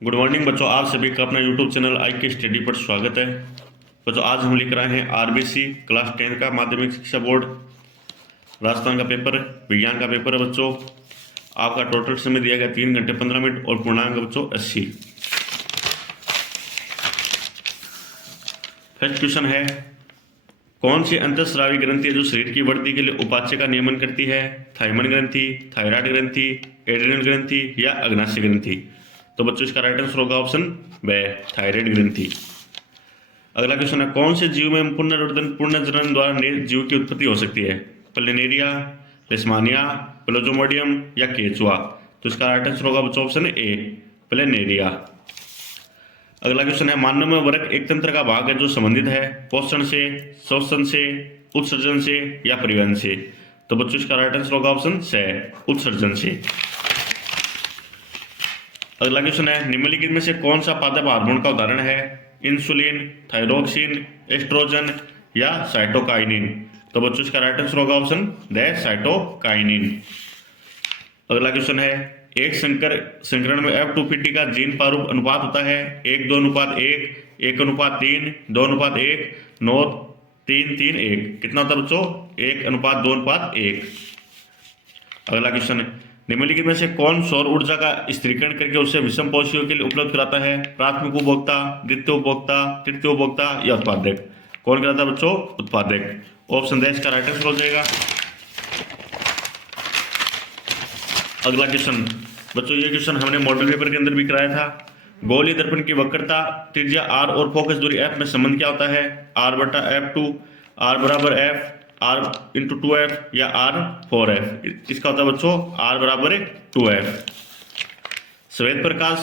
Good morning बच्चों, आप सभी का अपना यूट्यूब चैनल आई के स्टडी पर स्वागत है। बच्चों, आज हम लेकर आए हैं आरबीसी क्लास 10 का माध्यमिक शिक्षा बोर्ड राजस्थान का पेपर, विज्ञान का पेपर है बच्चों। आपका टोटल समय दिया गया 3 घंटे 15 मिनट और पूर्णांक बच्चों 80। फर्स्ट क्वेश्चन है, कौन सी अंतःस्रावी ग्रंथि है जो शरीर की वृद्धि के लिए उपाच्य का नियमन करती है? थाइमन ग्रंथि, थायराइड ग्रंथि, एड्रिनल ग्रंथि या अग्नाशय ग्रंथि? तो बच्चों इसका राइट आंसर होगा ऑप्शन ब, थायराइड ग्रंथि। अगला क्वेश्चन है, कौन से जीव में पूर्ण जनन द्वारा जीव की उत्पत्ति हो सकती है? प्लेनेरिया, लेशमानिया, प्लाज्मोडियम या केचुआ? तो इसका राइट आंसर होगा बच्चों ऑप्शन ए, प्लेनेरिया। अगला क्वेश्चन है, मानव में वरक एक तंत्र का भाग है जो संबंधित है पोषण से, श्वसन से, उत्सर्जन से या परिवहन से? तो बच्चों इसका राइट आंसर होगा ऑप्शन सी, उत्सर्जन से। अगला क्वेश्चन है, निम्नलिखित में से कौन सा पादप हार्मोन का उदाहरण है? इंसुलिन, थायरोक्सिन, एस्ट्रोजन या साइटोकाइनिन? तो बच्चों इसका राइट आंसर होगा ऑप्शन द, साइटोकाइनिन। अगला क्वेश्चन है, एक संकरण में F2PD का जीन प्रारूप अनुपात होता है 1:2:1, 1:3, 2:1, 9, 3, 3, 1। कितना होता है बच्चों? 1:2:1। अगला क्वेश्चन है, निम्नलिखित में से कौन सौर ऊर्जा का स्थिरीकरण करके उसे विषम पोषियों के लिए उपलब्ध कराता है? प्राथमिक उपभोक्ता, द्वितीय उपभोक्ता, तृतीय उपभोक्ता या उत्पादक? कौन कराता है बच्चों? उत्पादक। ऑप्शन द इसका राइट आंसर हो जाएगा। अगला क्वेश्चन बच्चों, ये क्वेश्चन हमने मॉडल पेपर के अंदर भी कराया था। गोलीय दर्पण की वक्रता, त्रिज्या r और फोकस दूरी f में संबंध क्या होता है? r/f2, r बराबर f, r/2f या r/4f? इसका होता है बच्चों r/2f। श्वेत प्रकाश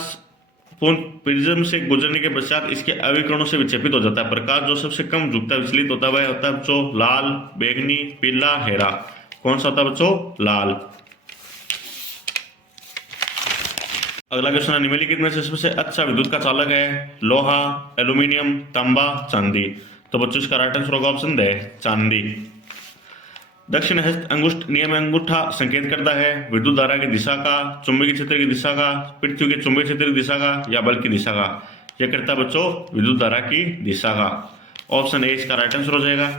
पूर्ण प्रिज्म से गुजरने के पश्चात इसके अविकरणों से विक्षेपित हो जाता है। प्रकाश जो सबसे कम झुकता विचलित होता है वह होता है बच्चों लाल, बैंगनी, पीला, हरा। कौन सा होता है बच्चों? लाल। अगला क्वेश्चन है, निम्नलिखित में से सबसे अच्छा विद्युत का चालक है? लोहा, एल्यूमिनियम, तांबा, चांदी? तो बच्चों इसका राइट आंसर होगा ऑप्शन द, चांदी। दक्षिण हस्त अंगुष्ठ नियम अंगूठा संकेत करता है विद्युत धारा की दिशा का, चुंबकीय क्षेत्र की दिशा का, पृथ्वी के चुंबकीय क्षेत्र की दिशा का या बल की दिशा का? यह करता है बच्चों विद्युत धारा की दिशा का। ऑप्शन ए इसका राइट आंसर हो जाएगा।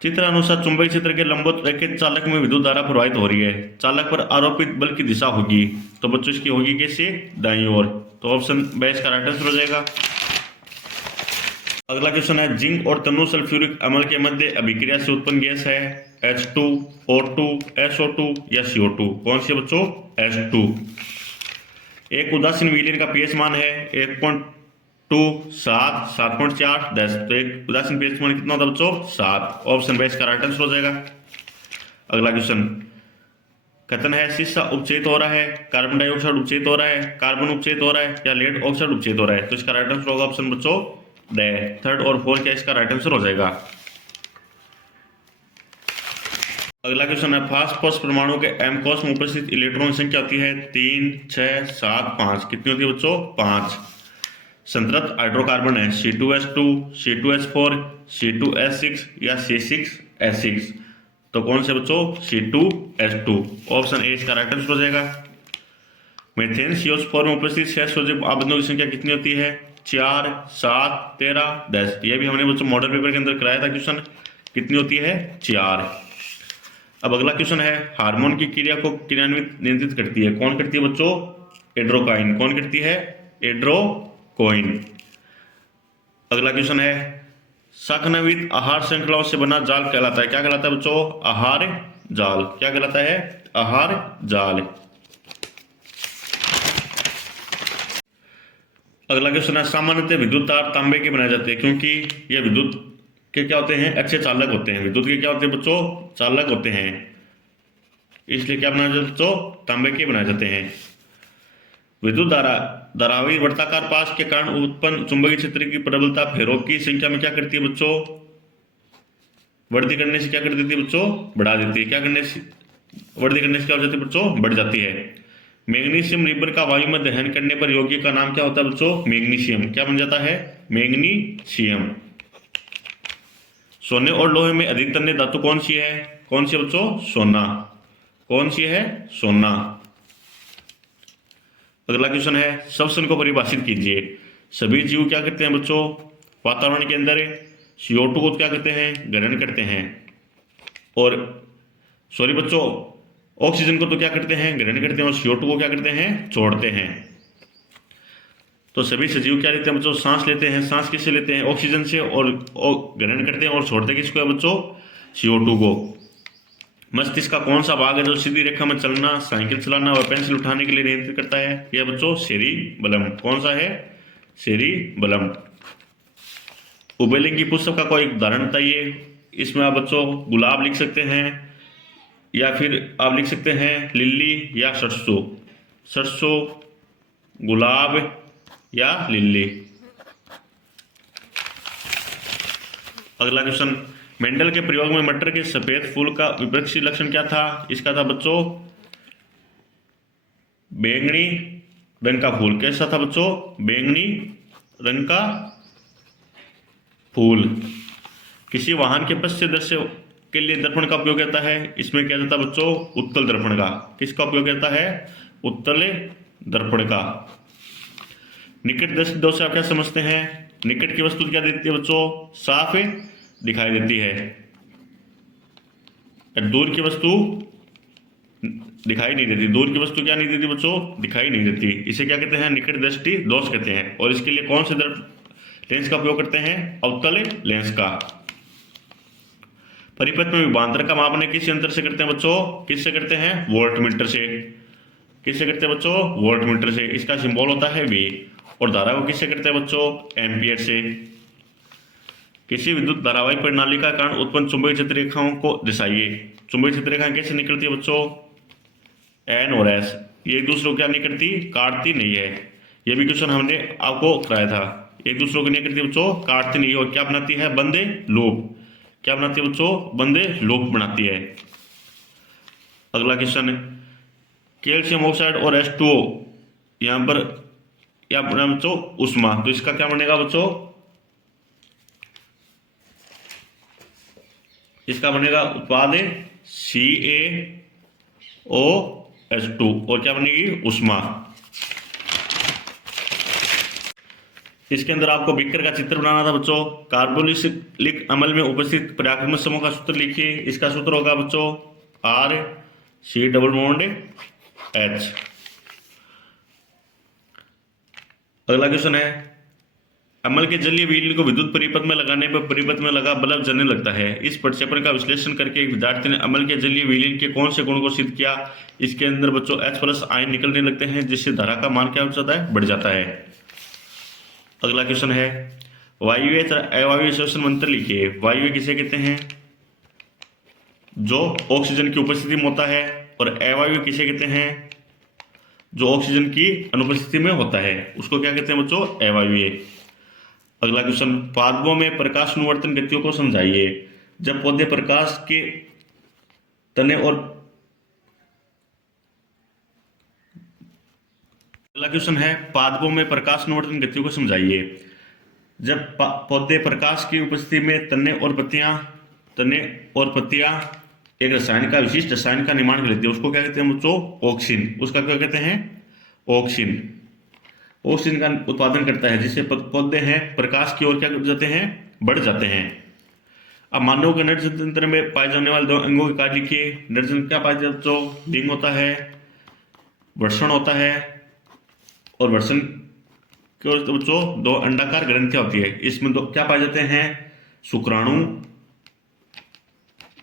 चित्रानुसार चुंबकीय क्षेत्र के लंबवत रैखिक चालक में विद्युत धारा प्रवाहित हो रही है, चालक पर आरोपित बल की दिशा होगी। तो बच्चों इसकी होगी कैसे? दाईं ओर। तो ऑप्शन बी इसका राइट आंसर हो जाएगा। अगला क्वेश्चन है, जिंक और तनु सल्फ्यूरिक अम्ल के मध्य अभिक्रिया से उत्पन्न गैस है H2, O2, SO2 या CO2? कौन सी बच्चों? H2। एक उदासीन विलयन का पीएच मान है 1.2, 7, 7.4, 10। तो एक उदासीन पीएच मान कितना होता है बच्चों? 7। ऑप्शन बी इसका राइट आंसर हो जाएगा। अगला क्वेश्चन, कथन है शीशा उपचयित हो रहा है, कार्बन डाइऑक्साइड उपचयित हो रहा है, कार्बन उपचयित हो रहा है या लेड ऑक्साइड उपचयित हो रहा है? तो इसका राइट आंसर होगा ऑप्शन बच्चों ड, थर्ड और फोर्थ क्या इसका राइट आंसर हो जाएगा। अगला क्वेश्चन है, फास्फोरस परमाणु के एमकोस में उपस्थित इलेक्ट्रॉन की संख्या होती है 3, 6, 7, 5। कितनी होती है बच्चों? 5। संतृप्त हाइड्रोकार्बन है C2H2, C2H4, C2H6 या C6H6? तो कौन से बच्चों? C2H2। ऑप्शन ए इसका राइट आंसर हो जाएगा। मीथेन CO4 में उपस्थित सहसंयोजक आबंधों की संख्या कितनी होती है? 4, 7, 13, 10। यह भी हमने बच्चों मॉडल पेपर के अंदर कराया था क्वेश्चन। कितनी होती है? 4। अब अगला क्वेश्चन है, हार्मोन की क्रिया को क्रियान्वित नियंत्रित करती है, कौन करती है बच्चों? एड्रोकाइन। कौन करती है? एड्रोकाइन। अगला क्वेश्चन है, शाखनावित आहार श्रृंखलाओं से बना जाल कहलाता है, क्या कहलाता है बच्चों? आहार जाल। क्या कहलाता है? आहार जाल। अगला क्वेश्चन है, सामान्यतः विद्युत तार तांबे के बनाए जाते हैं क्योंकि ये विद्युत के क्या होते हैं? अच्छे चालक होते हैं। विद्युत के क्या होते हैं बच्चों? चालक होते हैं, इसलिए क्या बनाए जाते हैं बच्चों? तांबे के बनाए जाते हैं। विद्युत धारा धारावी वर्ताकार पाश के कारण उत्पन्न चुंबकीय क्षेत्र की प्रबलता फेरों की संख्या में क्या करती है बच्चों? वृद्धि करने से क्या कर देती है बच्चों? बढ़ा देती है। क्या करने से? वृद्धि करने से क्या हो जाती है बच्चों? बढ़ जाती है। मैग्नीशियम रिबन का वायु में दहन करने पर यौगिक का नाम क्या होता है बच्चों? मैग्नीशियम। क्या बन जाता है? मैग्नीशियम। सोने और लोहे में अधिक तन्य धातु कौन सी है? कौन सी है बच्चों? सोना। कौन सी है? सोना। अगला क्वेश्चन है श्वसन को परिभाषित कीजिए। सभी जीव क्या करते हैं बच्चों, वातावरण के अंदर CO2 को क्या करते हैं, ग्रहण करते हैं, और सॉरी बच्चों, ऑक्सीजन को तो क्या करते हैं, ग्रहण करते हैं, और CO2 को क्या करते हैं, छोड़ते हैं। तो सभी सजीव क्या लेते हैं बच्चों, सांस लेते हैं। सांस किससे लेते हैं, ऑक्सीजन से, और ग्रहण करते हैं और छोड़ते किसको है बच्चों, CO2 को। मस्तिष्क का कौन सा भाग है जो सीधी रेखा में चलना, साइकिल चलाना व पेंसिल उठाने के लिए नियंत्रित करता है, यह बच्चों सेरिबैलम। कौन सा है, सेरिबैलम। उभयलिंगी पुष्प का कोई उदाहरण बताइए। इसमें आप बच्चों गुलाब लिख सकते हैं, या फिर आप लिख सकते हैं लिली या सरसों। सरसों, गुलाब या लिली। अगला क्वेश्चन, मेंडल के प्रयोग में मटर के सफेद फूल का विपक्षी लक्षण क्या था। इसका था बच्चों बैंगनी रंग का फूल। कैसा था बच्चों, बैंगनी रंग का फूल। किसी वाहन के पश्चिम दृश्य के लिए दर्पण का उपयोग होता है। इसमें क्या जाता है बच्चों, उत्तल दर्पण का। किसका उपयोग होता है, उत्तल दर्पण का। निकट दृष्टि दोष से आप क्या समझते हैं, निकट की वस्तु क्या देती है बच्चों, साफ दिखाई देती है, दूर की वस्तु दिखाई नहीं देती। दूर की वस्तु क्या नहीं देती बच्चों, दिखाई नहीं देती। इसे क्या कहते हैं, निकट दृष्टि दोष कहते हैं। और इसके लिए कौन से लेंस का उपयोग करते हैं, अवतल लेंस का। परिपथ में विभवांतर का मापन किस यंत्र से करते हैं बच्चों, किससे करते हैं, वोल्टमीटर से। किससे करते हैं बच्चों, वोल्टमीटर से। इसका सिंबल होता है V। और धारा को किससे करते हैं बच्चों, एम्पियर से। किसी विद्युत धारावाहिक प्रणाली का कारण उत्पन्न चुंबकीय क्षेत्र रेखाओं को दर्शाइए। चुंबकीय क्षेत्र रेखाएं कैसे निकलती है बच्चों, N और S। ये एक दूसरे को क्या नहीं करती, काटती नहीं है। ये भी क्वेश्चन हमने आपको कराया था। एक दूसरे को नहीं करती बच्चों, काटती नहीं है, और क्या बनाती है, बंदे लूप। क्या बनाती है बच्चों, बंदे लूप बनाती है। अगला क्वेश्चन, कैल्शियम ऑक्साइड और H2O यहां पर क्या बना बच्चों, उष्मा। तो इसका क्या बनेगा बच्चों, इसका बनेगा उत्पाद CaOH2, और क्या बनेगी, उष्मा। इसके अंदर आपको बीकर का चित्र बनाना था बच्चों। कार्बोलिसिलिक अम्ल में उपस्थित पर्यायक्रम समूह का सूत्र लिखिए। इसका सूत्र होगा बच्चों RC≡H। अगला क्वेश्चन है, अम्ल के जलीय विलीन को विद्युत परिपथ में लगाने पर परिपथ में लगा बल्ब जलने लगता है। इस प्रक्षेपण का विश्लेषण करके एक विद्यार्थी ने अम्ल के जलीय विलीन के कौन से गुण को सिद्ध किया। इसके अंदर बच्चों H+ आयन निकलने लगते हैं, जिससे धारा का मान क्या हो जाता है, बढ़ जाता है। अगला क्वेश्चन है, वायवीय तथा अवायवीय श्वसन मंत्र लिखिए। वायवीय किसे कहते हैं, जो ऑक्सीजन की उपस्थिति में होता है, और अवायवीय किसे कहते हैं, जो ऑक्सीजन की अनुपस्थिति में होता है, उसको क्या कहते हैं बच्चों, अवायवीय। अगला क्वेश्चन, पादपों में प्रकाश अनुवर्तन गतियों को समझाइए। जब पौधे प्रकाश के तने और अगला क्वेश्चन है, पादपों में प्रकाश अनुवर्तन गतियों को समझाइए। जब पौधे प्रकाश की उपस्थिति में तने और पत्तियां एक रसायन का, विशिष्ट रसायन का निर्माण कर लेती है, उसको क्या कहते हैं बच्चों, ऑक्सीन। उसका क्या कहते हैं, ऑक्सीन। ऑक्सीजन का उत्पादन करता है, जिससे पौधे हैं प्रकाश की ओर क्या कर जाते हैं, बढ़ जाते हैं। अब मानव के नर तंत्र में पाए जाने वाले दो अंगों के कार्य लिखिए। नर क्या पाए जाते हैं, लिंग होता है, वर्षण होता है, और वर्षण के बच्चों दो अंडाकार ग्रंथियां होती है। इसमें दो क्या पाए जाते हैं, शुक्राणु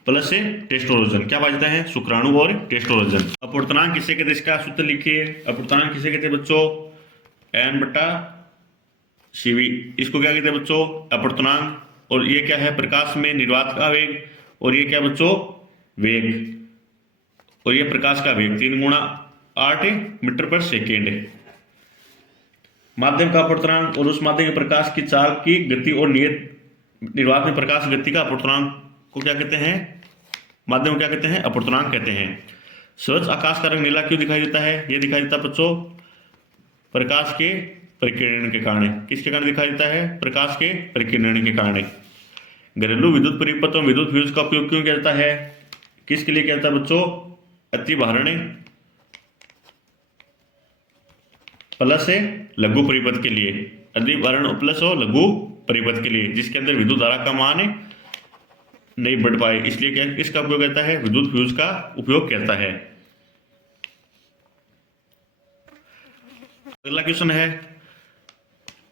प्लस टेस्टोस्टेरोन। क्या पाया जाता है, शुक्राणु और टेस्टोस्टेरोन। अपूर्णांक किसे कहते हैं, इसका सूत्र लिखिए। अपूर्णांक किसे कहते हैं बच्चों, N/Cv। इसको क्या कहते हैं बच्चों, अपूर्णांक। और ये क्या है, प्रकाश में निर्वात का वेग, और ये क्या बच्चों, वेग, और ये प्रकाश का वेग 3 × 8 मीटर/सेकेंड। माध्यम का अपूर्णांक और उस माध्यम के प्रकाश की चाल की गति और नियत निर्वात में प्रकाश गति का अपूर्णांक को क्या कहते हैं, माध्यम को क्या कहते हैं, अपूर्णांक कहते हैं। स्वच्छ आकाश का रंग नीला क्यों दिखाई देता है, यह दिखाई देता है बच्चों प्रकाश के परिकिरण के कारण। किसके कारण दिखाई देता है, प्रकाश के परिकिरण के कारण। घरेलू विद्युत परिपथों में विद्युत फ्यूज का उपयोग क्यों किया जाता है, किसके लिए किया जाता है बच्चों, अति भारण प्लस है लघु परिपथ के लिए, यदि वर्ण प्लस हो लघु परिपथ के लिए जिसके अंदर विद्युत धारा का मान नहीं बढ़ पाए, इसलिए क्या इसका उपयोग करता है, विद्युत फ्यूज का उपयोग करता है। अगला क्वेश्चन है,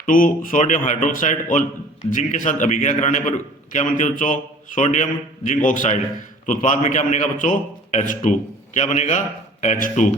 टू सोडियम हाइड्रोक्साइड और जिंक के साथ अभिक्रिया कराने पर क्या बनती है बच्चों, सोडियम जिंक ऑक्साइड। तो उत्पाद में क्या बनेगा बच्चों, H2। क्या बनेगा, H2।